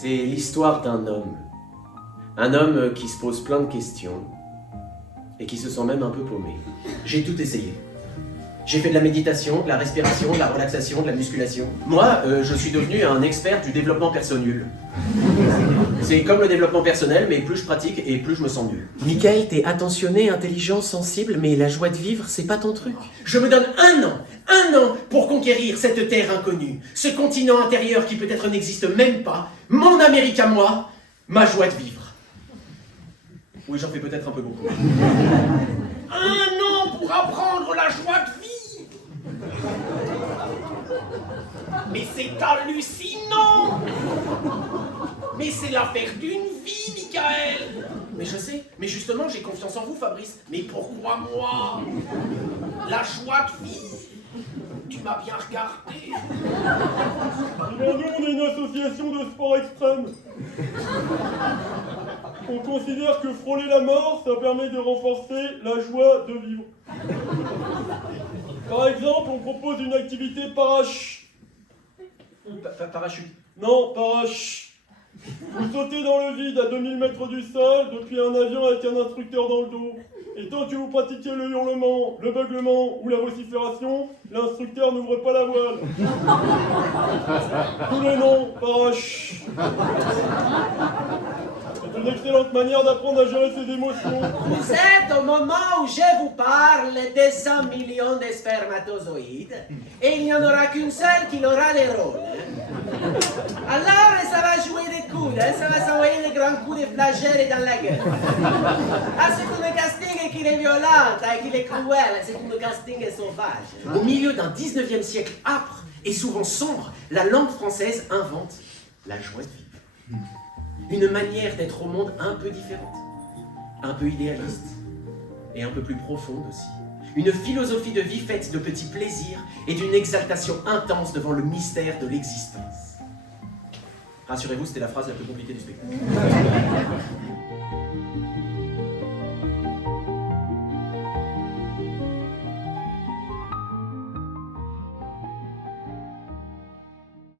C'est l'histoire d'un homme. Un homme qui se pose plein de questions et qui se sent même un peu paumé. J'ai tout essayé. J'ai fait de la méditation, de la respiration, de la relaxation, de la musculation. Moi, je suis devenu un expert du développement personnel. C'est comme le développement personnel, mais plus je pratique et plus je me sens nul. Michael, t'es attentionné, intelligent, sensible, mais la joie de vivre, c'est pas ton truc. Je me donne un an pour conquérir cette terre inconnue, ce continent intérieur qui peut-être n'existe même pas, mon Amérique à moi, ma joie de vivre. Oui, j'en fais peut-être un peu beaucoup. Un an pour apprendre la joie de vivre. Mais c'est hallucinant! Mais c'est l'affaire d'une vie, Michael! Mais je sais, mais justement, j'ai confiance en vous, Fabrice. Mais pourquoi moi? La joie de vivre! Tu m'as bien regardé. Eh bien, nous, on est une association de sport extrême. On considère que frôler la mort, ça permet de renforcer la joie de vivre. Par exemple, on propose une activité Parachute. Non, Vous sautez dans le vide à 2000 mètres du sol depuis un avion avec un instructeur dans le dos. Et tant que vous pratiquez le hurlement, le beuglement ou la vocifération, l'instructeur n'ouvre pas la voile. D'où le nom, parache. C'est une excellente manière d'apprendre à gérer ses émotions. Vous êtes au moment où je vous parle des 100 millions de spermatozoïdes et il n'y en aura qu'une seule qui aura les rôles. Alors ça va jouer des coudes, ça va s'envoyer des grands coups de flagelle dans la gueule. Ah, c'est une casting qui est violente, qui est cruelle, c'est une casting sauvage. Au milieu d'un 19e siècle âpre et souvent sombre, la langue française invente la joie de vivre. Une manière d'être au monde un peu différente, un peu idéaliste et un peu plus profonde aussi. Une philosophie de vie faite de petits plaisirs et d'une exaltation intense devant le mystère de l'existence. Rassurez-vous, c'était la phrase la plus compliquée du spectacle.